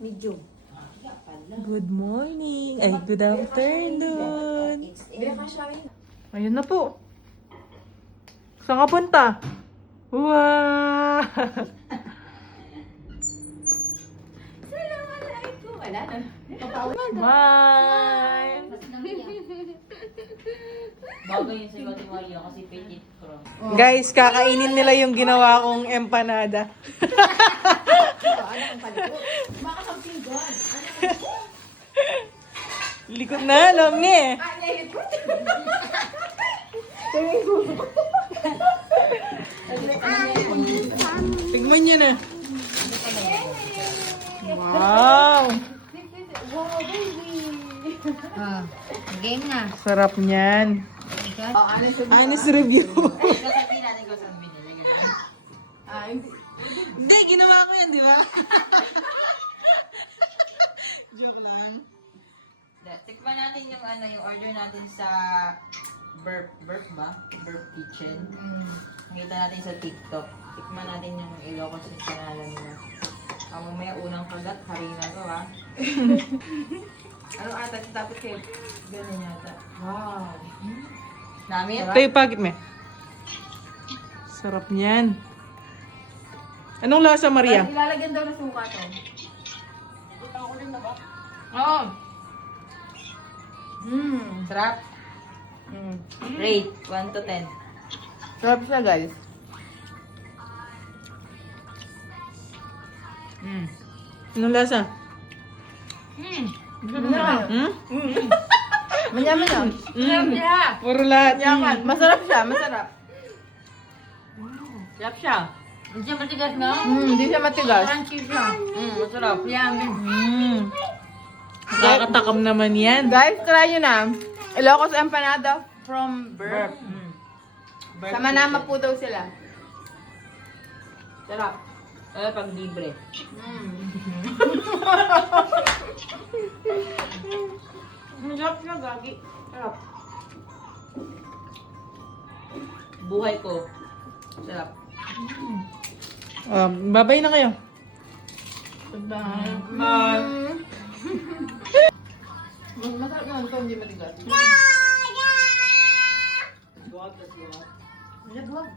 Medium. Good morning. Ay, good afternoon. Ayun na po. Saan ka punta? Wow! Assalamualaikum. Wala na. Bye! Bagay yun sa Guatemala kasi petit from. Guys, kakainin nila yung ginawa kong empanada. Ano ang palikot? Baka something good. Likod na, alam niya eh. Tigman niyo na. Wow! Wow, baby. Game na. Sarap niyan. Oh, Honest review. Sasabihin natin kung saan binili. Hindi, ginawa ko yan, di ba? Joke lang. Tikman natin yung yung order natin sa Burp ba? Burp Kitchen. Nakita natin sa TikTok. Tikman natin yung Ilocos yung pangalan nila. Mamaya unang kagat, harina to ha. Ano ata, dapat kayo? Ganun yata. Wow. Namin? Tayo pagit me. Sarap niyan. Anong lasa, Maria? Ilalagyan daw ng suka to. Oo. Sarap. Rate, 1 to 10. Sarap siya, guys. Anong lasa? Masarap. Hmm? Manyaman lang. Puro lahat. Masarap siya, masarap. Sarap siya. Hindi siya matigas na. Hindi siya matigas. Crunchy siya. Masarap. Yummy. Nakakatakam naman yan. Guys, try nyo na. Ilocos empanada from Burp. Sa Manama po daw sila. Sarap. Pag libre. Sarap siya, gagi. Sarap. Buhay ko. Sarap. Babay na kayo. Masarap naman ito, hindi matigas. Nalagwag.